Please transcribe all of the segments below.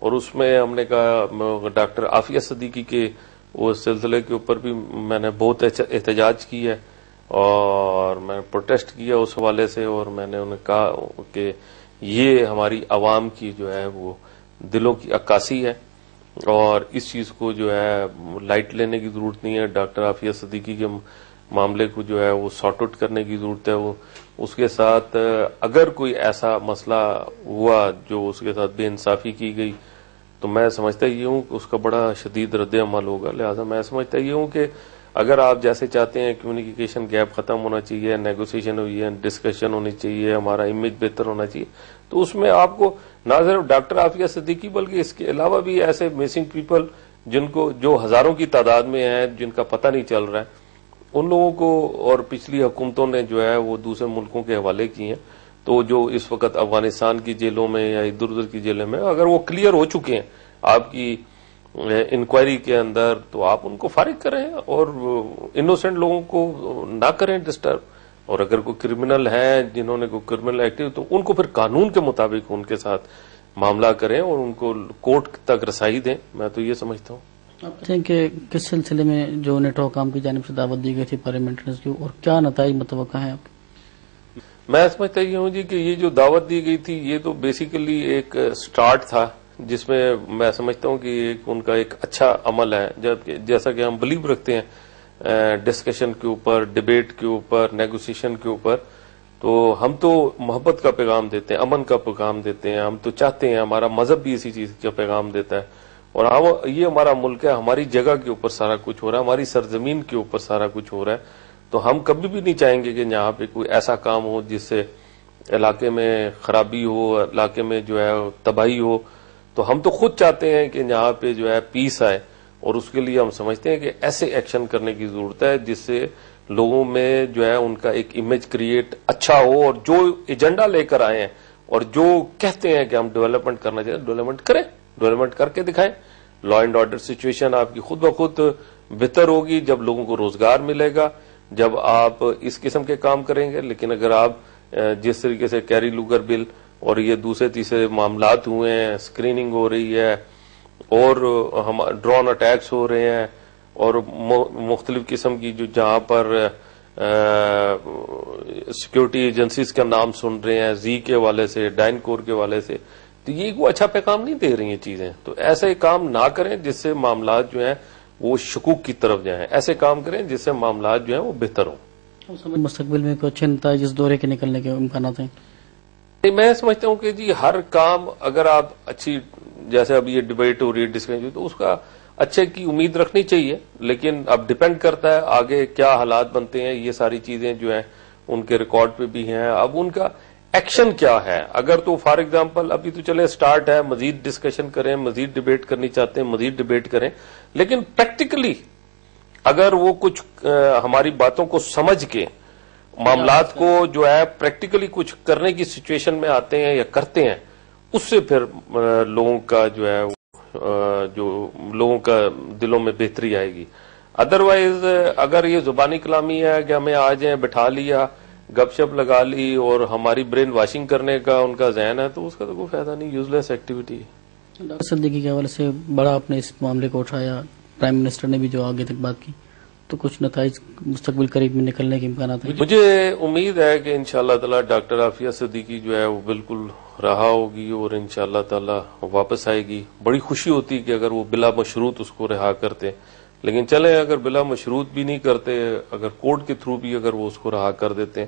اور اس میں ہم نے کہا ڈاکٹر عافیہ صدیقی کے وہ سلسلے کے اوپر بھی میں نے بہت احتجاج کی ہے اور میں نے پروٹیسٹ کیا اس حوالے سے، اور میں نے انہیں کہا کہ یہ ہماری عوام کی جو ہے وہ دلوں کی عکاسی ہے اور اس چیز کو جو ہے لائٹ لینے کی ضرورت نہیں ہے. ڈاکٹر عافیہ صدیقی کے معاملے کو جو ہے وہ سارٹ آؤٹ کرنے کی ضرورت ہے. وہ اس کے ساتھ اگر کوئی ایسا مسئلہ ہوا جو اس کے ساتھ بے انصافی کی گئی تو میں سمجھتا یہ ہوں کہ اس کا بڑا شدید رد عمل ہوگا. لہٰذا میں سمجھتا یہ ہوں کہ اگر آپ جیسے چاہتے ہیں کمیونیکیشن گیپ ختم ہونا چاہیے، نیگوسیشن ہوئی ہے، ڈسکشن ہونی چاہیے، ہمارا امیج بہتر ہونا چاہیے، تو اس میں آپ کو نہ صرف ڈاکٹر عافیہ صدیقی بلکہ اس کے علاوہ بھی ایسے مسنگ پیپل جو ہزاروں کی تعداد میں ہیں، جن کا پتہ نہیں چل رہا ہے، ان لوگوں کو اور پچھلی حکومتوں نے جو ہے وہ دوسرے ملکوں کے حوالے کی ہیں. تو جو اس وقت افغانستان کی جیلوں میں یا ادھر ادھر کی جیلوں میں اگر وہ کلیئر ہو چکے ہیں آپ کی انکوائری کے اندر، تو آپ ان کو فارغ کریں اور انوسینٹ لوگوں کو نہ کریں ڈسٹرب. اور اگر کوئی کرمنل ہے جنہوں نے کوئی کرمنل ایکٹیویٹی، تو ان کو پھر قانون کے مطابق ان کے ساتھ معاملہ کریں اور ان کو کورٹ تک رسائی دیں. میں تو یہ سمجھتا ہوں. آپ کہتے ہیں کہ کس سلسلے میں جو نیٹو حکام کی جانب سے دعوت دی گئی تھی پارلیمنٹریز کی، اور کیا نتائج متوقع ہیں آپ؟ میں سمجھتا یہ ہوں جی کہ یہ جو دعوت دی گئی تھی یہ تو بیسیکلی ایک سٹارٹ تھا، جس میں سمجھتا ہوں کہ ان کا ایک اچھا عمل ہے. جبکہ جیسا کہ ہم بلیو رکھتے ہیں ڈسکشن کے اوپر، ڈیبیٹ کے اوپر، نیگوسیشن کے اوپر، تو ہم تو محبت کا پیغام دیتے ہیں، امن کا پیغام دیتے ہیں. ہم تو چاہتے ہیں، ہمارا مذہب بھی اسی چیز کا پیغام دیتا ہے. اور یہ ہمارا ملک ہے، ہماری جگہ کے اوپر سارا کچھ ہو رہا ہے، ہماری سرزمین کے اوپر سارا کچھ ہو رہا ہے. تو ہم کبھی بھی نہیں چاہیں گے کہ یہاں پہ کوئی ایسا کام ہو جس سے علاقے میں خرابی ہو، علاقے میں جو ہے تباہی ہو. تو ہم تو خود چاہتے ہیں کہ یہاں پہ جو ہے پیس آئے، اور اس کے لیے ہم سمجھتے ہیں کہ ایسے ایکشن کرنے کی ضرورت ہے جس سے لوگوں میں جو ہے ان کا ایک امیج کریٹ اچھا ہو، اور جو ایجنڈا لے کر آئے ہیں اور جو کہتے ہیں کہ ہم ڈیولپمنٹ کرنا چاہتے ہیں، ڈیولپمنٹ کریں، ڈیولپمنٹ کر کے دکھائیں. لا اینڈ آرڈر سچویشن آپ کی خود بخود بہتر ہوگی جب لوگوں کو روزگار ملے گا، جب آپ اس قسم کے کام کریں گے. لیکن اگر آپ جس طریقے سے کیری لوگر بل اور یہ دوسرے تیسرے معاملات ہوئے ہیں، اسکریننگ ہو رہی ہے اور ڈرون اٹیکس ہو رہے ہیں اور مختلف قسم کی جو جہاں پر سیکورٹی ایجنسیز کا نام سن رہے ہیں، زی کے حوالے سے، ڈائن کور کے حوالے سے، تو یہ کوئی اچھا پیغام نہیں دے رہی ہیں چیزیں. تو ایسے کام نہ کریں جس سے معاملات جو ہیں وہ شکوک کی طرف جائیں. ایسے کام کریں جس سے معاملات جو ہیں وہ بہتر ہوں. مستقبل میں کوئی اچھے نتائج اس دورے کے نکلنے کے امکانات ہیں؟ میں سمجھتا ہوں کہ جی ہر کام اگر آپ اچھی، جیسے اب یہ ڈبیٹ ہو رہی ہے، ڈسکشن، تو اس کا اچھے کی امید رکھنی چاہیے. لیکن اب ڈپینڈ کرتا ہے آگے کیا حالات بنتے ہیں. یہ ساری چیزیں جو ہیں ان کے ریکارڈ پہ بھی ہیں، اب ان کا ایکشن کیا ہے. اگر تو فار ایگزامپل ابھی تو چلے سٹارٹ ہے، مزید ڈسکشن کریں، مزید ڈبیٹ کرنی چاہتے ہیں مزید ڈبیٹ کریں، لیکن پریکٹیکلی اگر وہ کچھ ہماری باتوں کو سمجھ کے معاملات کو جو ہے پریکٹیکلی کچھ کرنے کی سچویشن میں آتے ہیں یا کرتے ہیں، اس سے پھر لوگوں کا جو ہے جو لوگوں کا دلوں میں بہتری آئے گی. ادروائز اگر یہ زبانی کلامی ہے کہ ہمیں آ جائیں، بٹھا لیا، گپ شپ لگا لی اور ہماری برین واشنگ کرنے کا ان کا ذہن ہے، تو اس کا تو کوئی فائدہ نہیں، یوز لیس ایکٹیویٹی. ڈاکٹر صدیقی کے حوالے سے بڑا آپ نے اس معاملے کو اٹھایا، پرائم منسٹر نے بھی جو آگے تک بات کی، تو کچھ نتائج مستقبل قریب میں نکلنے کے امکانات ہیں؟ مجھے امید ہے کہ انشاءاللہ تعالی ڈاکٹر عافیہ صدیقی جو ہے وہ بالکل رہا ہوگی اور انشاءاللہ تعالی واپس آئے گی. بڑی خوشی ہوتی کہ اگر وہ بلا مشروط اس کو رہا کرتے، لیکن چلیں اگر بلا مشروط بھی نہیں کرتے، اگر کورٹ کے تھرو بھی اگر وہ اس کو رہا کر دیتے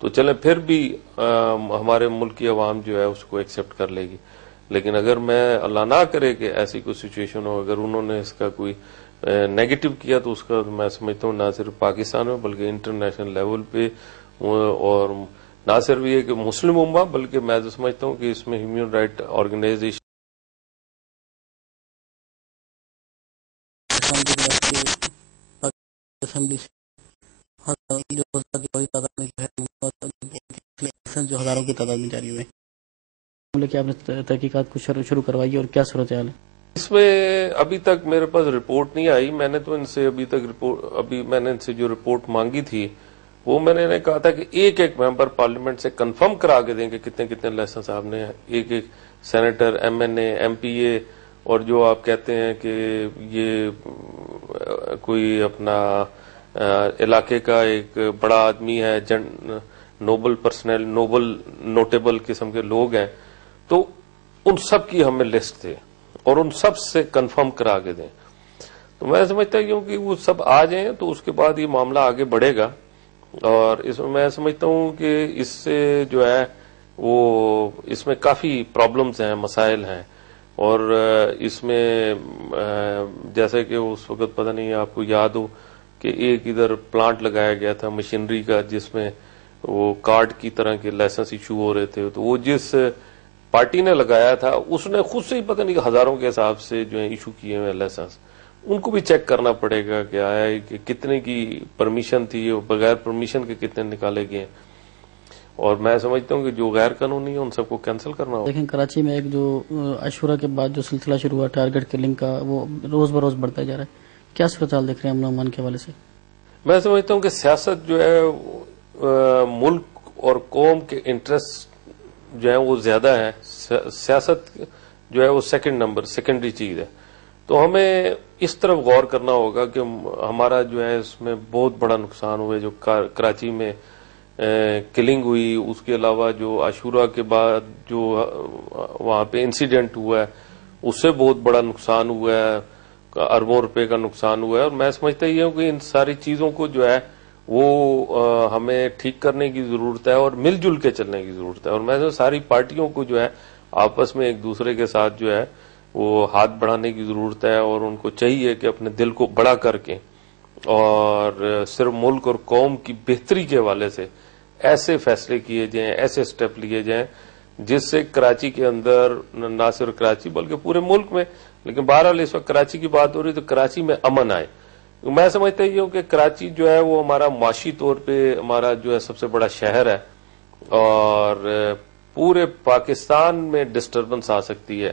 تو چلیں پھر بھی ہمارے ملک کی عوام جو ہے اس کو ایکسیپٹ کر لے گی. لیکن اگر میں اللہ نہ کرے کہ ایسی کوئی سچویشن ہو، اگر انہوں نے اس کا کوئی نیگیٹو کیا، تو اس کا میں سمجھتا ہوں نہ صرف پاکستان میں بلکہ انٹرنیشنل لیول پہ، اور نہ صرف یہ کہ مسلم امہ، بلکہ میں تو سمجھتا ہوں کہ اس میں ہیومن رائٹ آرگنائزیشن جو ہزاروں کی تعداد میں جاری ہوئے، کہ آپ نے تحقیقات کو شروع کروائی اور کیا صورتحال ہے اس میں؟ ابھی تک میرے پاس رپورٹ نہیں آئی. میں نے تو ان سے میں نے ان سے جو رپورٹ مانگی تھی وہ میں نے کہا تھا کہ ایک ایک ممبر پارلیمنٹ سے کنفرم کرا کے دیں کہ کتنے کتنے لیسنس آپ نے ایک ایک سینیٹر, MNA, MPA, اور جو آپ کہتے ہیں کہ یہ کوئی اپنا علاقے کا ایک بڑا آدمی ہے, نوبل پرسنل, نوٹیبل قسم کے لوگ ہیں, تو ان سب کی ہمیں لسٹ دے اور ان سب سے کنفرم کرا کے دیں. تو میں سمجھتا ہوں کہ وہ سب آ جائیں تو اس کے بعد یہ معاملہ آگے بڑھے گا, اور اس میں میں سمجھتا ہوں کہ اس سے جو ہے وہ اس میں کافی پرابلمز ہیں, مسائل ہیں, اور اس میں جیسے کہ اس وقت پتہ نہیں آپ کو یاد ہو کہ ایک ادھر پلانٹ لگایا گیا تھا مشینری کا, جس میں وہ کارڈ کی طرح کے لائسنس ایشو ہو رہے تھے, تو وہ جس پارٹی نے لگایا تھا اس نے خود سے ہی پتہ نہیں ہزاروں کے حساب سے جو ہے ایشو کیے ہوئے لائسنس, ان کو بھی چیک کرنا پڑے گا کہ آیا کہ کتنے کی پرمیشن تھی اور بغیر پرمیشن کے کتنے نکالے گئے, اور میں سمجھتا ہوں کہ جو غیر قانونی ہے ان سب کو کینسل کرنا ہوگا. لیکن کراچی میں ایک جو عاشورہ کے بعد جو سلسلہ شروع ہوا ٹارگٹ کلنگ کا, وہ روز بروز بڑھتا جا رہا ہے, کیا صورتحال دیکھ رہے ہیں امن و امان کے حوالے سے؟ میں سمجھتا ہوں کہ سیاست جو ہے ملک اور قوم کے انٹرسٹ جو ہے وہ زیادہ ہے, سیاست جو ہے وہ سیکنڈری چیز ہے. تو ہمیں اس طرف غور کرنا ہوگا کہ ہمارا جو ہے اس میں بہت بڑا نقصان ہوا ہے, جو کراچی میں کلنگ ہوئی, اس کے علاوہ جو عاشورہ کے بعد جو وہاں پہ انسیڈنٹ ہوا ہے اس سے بہت بڑا نقصان ہوا ہے, اربوں روپے کا نقصان ہوا ہے. اور میں سمجھتا ہی ہوں کہ ان ساری چیزوں کو جو ہے وہ ہمیں ٹھیک کرنے کی ضرورت ہے اور مل جل کے چلنے کی ضرورت ہے. اور میں ساری پارٹیوں کو جو ہے آپس میں ایک دوسرے کے ساتھ جو ہے وہ ہاتھ بڑھانے کی ضرورت ہے, اور ان کو چاہیے کہ اپنے دل کو بڑا کر کے اور صرف ملک اور قوم کی بہتری کے حوالے سے ایسے فیصلے کیے جائیں, ایسے سٹیپ لیے جائیں جس سے کراچی کے اندر, نہ صرف کراچی بلکہ پورے ملک میں, لیکن بہرحال اس وقت کراچی کی بات ہو رہی تو کراچی میں امن آئے. میں سمجھتا ہوں کہ کراچی جو ہے وہ ہمارا معاشی طور پہ ہمارا جو ہے سب سے بڑا شہر ہے, اور پورے پاکستان میں ڈسٹربنس آ سکتی ہے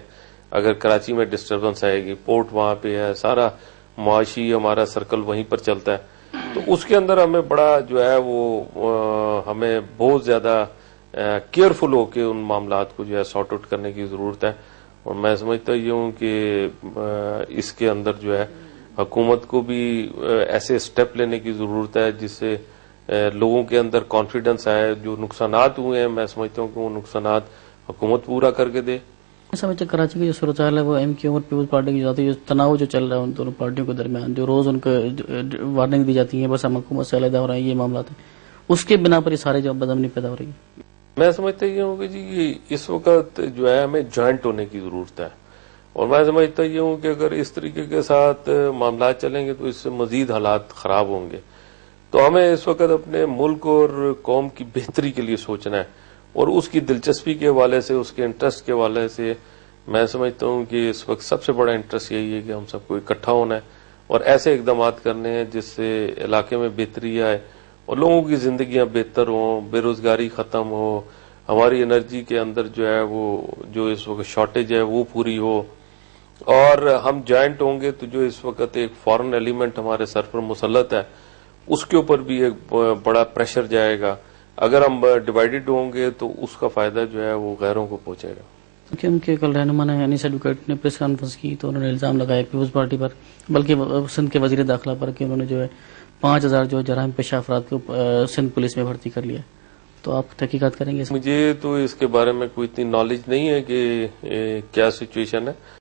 اگر کراچی میں ڈسٹربنس آئے گی. پورٹ وہاں پہ ہے, سارا معاشی ہمارا سرکل وہیں پر چلتا ہے, تو اس کے اندر ہمیں بڑا جو ہے وہ ہمیں بہت زیادہ کیئرفل ہو کے ان معاملات کو جو ہے سارٹ آؤٹ کرنے کی ضرورت ہے. اور میں سمجھتا ہوں کہ اس کے اندر جو ہے حکومت کو بھی ایسے سٹیپ لینے کی ضرورت ہے جس سے لوگوں کے اندر کانفیڈنس آئے. جو نقصانات ہوئے ہیں میں سمجھتا ہوں کہ وہ نقصانات حکومت پورا کر کے دے. سمجھتے کراچی کی جو صورتحال ہے وہ ایم کیو اور پیپلز پارٹی کی جاتی ہے, جو تناؤ جو چل رہا ہے ان دونوں پارٹیوں کے درمیان, جو روز ان کو وارننگ دی جاتی ہے بس ہم حکومت سے علیحدہ ہو رہے ہیں, یہ معاملات ہیں, اس کے بنا پر یہ سارے جو بدامنی پیدا ہو رہی ہے. میں سمجھتا ہوں کہ جی اس وقت جو ہے ہمیں جوائنٹ ہونے کی ضرورت ہے, اور میں سمجھتا ہوں کہ اگر اس طریقے کے ساتھ معاملات چلیں گے تو اس سے مزید حالات خراب ہوں گے. تو ہمیں اس وقت اپنے ملک اور قوم کی بہتری کے لیے سوچنا ہے, اور اس کی دلچسپی کے حوالے سے, اس کے انٹرسٹ کے حوالے سے میں سمجھتا ہوں کہ اس وقت سب سے بڑا انٹرسٹ یہی ہے کہ ہم سب کو اکٹھا ہونا ہے اور ایسے اقدامات کرنے ہیں جس سے علاقے میں بہتری آئے اور لوگوں کی زندگیاں بہتر ہوں, بے روزگاری ختم ہو, ہماری انرجی کے اندر جو ہے وہ جو اس وقت شارٹیج ہے وہ پوری ہو. اور ہم جوائنٹ ہوں گے تو جو اس وقت ایک فورن ایلیمنٹ ہمارے سر پر مسلط ہے اس کے اوپر بھی ایک بڑا پریشر جائے گا. اگر ہم ڈیوائیڈڈ ہوں گے تو اس کا فائدہ جو ہے وہ غیروں کو پہنچے گا. کہ ان کے کل رہنما نے انیس ایڈوکیٹ نے پریس کانفرنس کی تو انہوں نے الزام لگایا پیپلز پارٹی پر, بلکہ سندھ کے وزیر داخلہ پر, کہ انہوں نے جو ہے 5000 جو جرائم پیشہ افراد کو سندھ پولیس میں بھرتی کر لیا. تو آپ تحقیقات کریں گے؟ مجھے تو اس کے بارے میں کوئی اتنی نالج نہیں ہے کہ کیا سچویشن ہے.